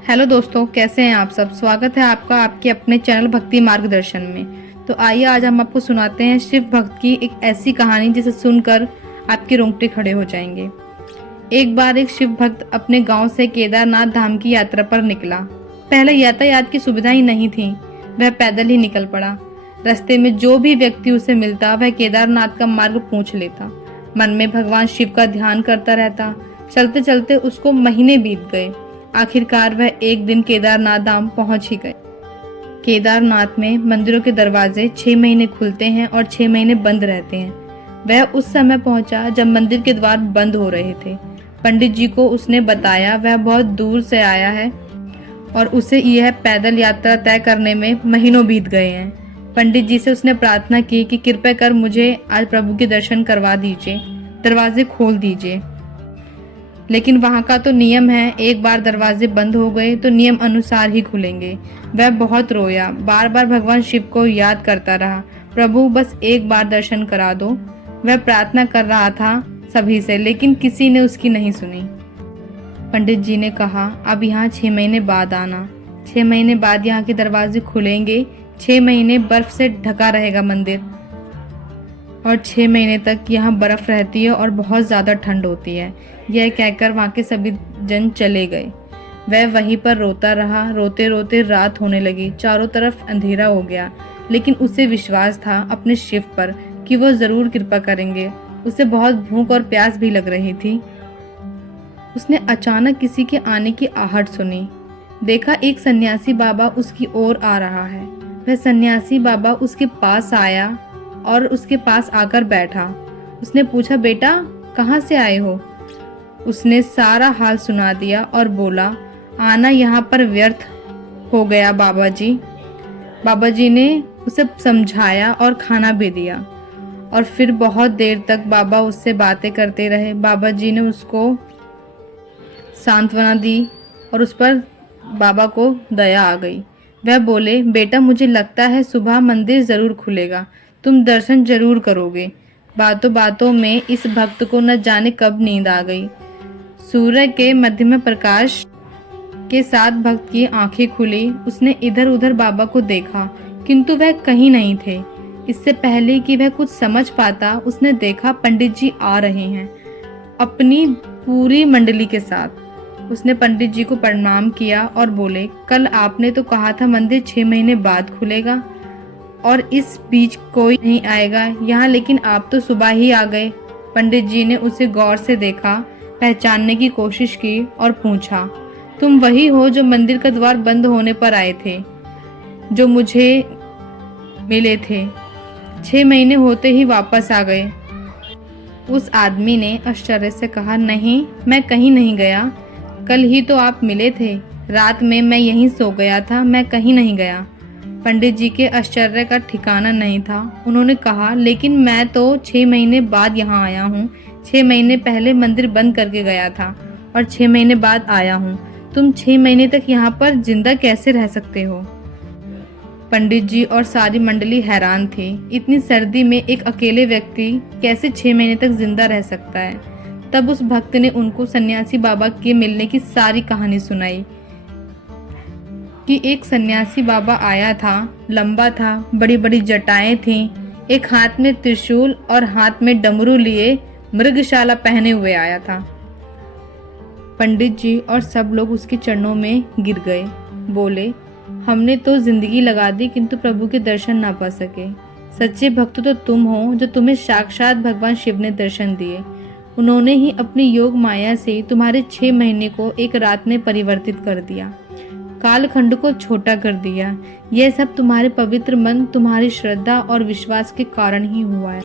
Hello दोस्तों, कैसे हैं आप सब। स्वागत है आपका आपके अपने चैनल भक्ति मार्गदर्शन में। तो आइए आज हम आपको सुनाते हैं शिव भक्त की एक ऐसी कहानी जिसे सुनकर आपके रोंगटे खड़े हो जाएंगे। एक बार एक शिव भक्त अपने गांव से केदारनाथ धाम की यात्रा पर निकला। पहले यातायात की सुविधा ही नहीं थी, वह पैदल ही निकल पड़ा। रास्ते में जो भी व्यक्ति उसे मिलता वह केदारनाथ का मार्ग पूछ लेता। मन में भगवान शिव का ध्यान करता रहता। चलते चलते उसको महीने बीत गए। आखिरकार वह एक दिन केदारनाथ धाम पहुंच ही गए। केदारनाथ में मंदिरों के दरवाजे 6 महीने खुलते हैं और 6 महीने बंद रहते हैं। वह उस समय पहुंचा जब मंदिर के द्वार बंद हो रहे थे। पंडित जी को उसने बताया वह बहुत दूर से आया है और उसे यह पैदल यात्रा तय करने में महीनों बीत गए हैं। पंडित जी से उसने प्रार्थना की कि कृपया कर मुझे आज प्रभु के दर्शन करवा दीजिए, दरवाजे खोल दीजिए। लेकिन वहां का तो नियम है, एक बार दरवाजे बंद हो गए तो नियम अनुसार ही खुलेंगे। वह बहुत रोया, बार बार भगवान शिव को याद करता रहा, प्रभु बस एक बार दर्शन करा दो। वह प्रार्थना कर रहा था सभी से, लेकिन किसी ने उसकी नहीं सुनी। पंडित जी ने कहा, अब यहाँ 6 महीने बाद आना। 6 महीने बाद यहाँ के दरवाजे खुलेंगे। 6 महीने बर्फ से ढका रहेगा मंदिर और 6 महीने तक यहाँ बर्फ रहती है और बहुत ज़्यादा ठंड होती है। यह कहकर वहाँ के सभी जन चले गए। वह वहीं पर रोता रहा। रोते रोते रात होने लगी, चारों तरफ अंधेरा हो गया। लेकिन उसे विश्वास था अपने शिव पर कि वो ज़रूर कृपा करेंगे। उसे बहुत भूख और प्यास भी लग रही थी। उसने अचानक किसी के आने की आहट सुनी। देखा एक सन्यासी बाबा उसकी ओर आ रहा है। वह सन्यासी बाबा उसके पास आया और उसके पास आकर बैठा। उसने पूछा, बेटा कहाँ से आए हो? उसने सारा हाल सुना दिया और बोला, आना यहाँ पर व्यर्थ हो गया बाबा जी। बाबा जी ने उसे समझाया और खाना भी दिया और फिर बहुत देर तक बाबा उससे बातें करते रहे। बाबा जी ने उसको सांत्वना दी और उस पर बाबा को दया आ गई। वह बोले, बेटा मुझे लगता है सुबह मंदिर जरूर खुलेगा, तुम दर्शन जरूर करोगे। बातों बातों में इस भक्त को न जाने कब नींद आ गई। सूर्य के मध्यम प्रकाश के साथ भक्त की आंखें खुली। उसने इधर उधर बाबा को देखा, किंतु वह कहीं नहीं थे। इससे पहले कि वह कुछ समझ पाता, उसने देखा पंडित जी आ रहे हैं अपनी पूरी मंडली के साथ। उसने पंडित जी को प्रणाम किया और बोले, कल आपने तो कहा था मंदिर 6 महीने बाद खुलेगा और इस बीच कोई नहीं आएगा यहाँ, लेकिन आप तो सुबह ही आ गए। पंडित जी ने उसे गौर से देखा, पहचानने की कोशिश की और पूछा, तुम वही हो जो मंदिर का द्वार बंद होने पर आए थे, जो मुझे मिले थे? 6 महीने होते ही वापस आ गए। उस आदमी ने आश्चर्य से कहा, नहीं मैं कहीं नहीं गया, कल ही तो आप मिले थे। रात में मैं यहीं सो गया था, मैं कहीं नहीं गया। पंडित जी के आश्चर्य का ठिकाना नहीं था। उन्होंने कहा, लेकिन मैं तो 6 महीने बाद यहाँ आया हूँ। 6 महीने पहले मंदिर बंद करके गया था और 6 महीने बाद आया हूँ। तुम 6 महीने तक यहाँ पर जिंदा कैसे रह सकते हो? पंडित जी और सारी मंडली हैरान थी। इतनी सर्दी में एक अकेले व्यक्ति कैसे 6 महीने तक जिंदा रह सकता है? तब उस भक्त ने उनको सन्यासी बाबा के मिलने की सारी कहानी सुनाई कि एक सन्यासी बाबा आया था, लंबा था, बड़ी बड़ी जटाएं थीं, एक हाथ में त्रिशूल और हाथ में डमरू लिए मृगशाला पहने हुए आया था। पंडित जी और सब लोग उसके चरणों में गिर गए। बोले, हमने तो जिंदगी लगा दी किंतु प्रभु के दर्शन ना पा सके। सच्चे भक्त तो तुम हो जो तुम्हें साक्षात भगवान शिव ने दर्शन दिए। उन्होंने ही अपनी योग माया से तुम्हारे 6 महीने को एक रात में परिवर्तित कर दिया, कालखंड को छोटा कर दिया। यह सब तुम्हारे पवित्र मन, तुम्हारी श्रद्धा और विश्वास के कारण ही हुआ है।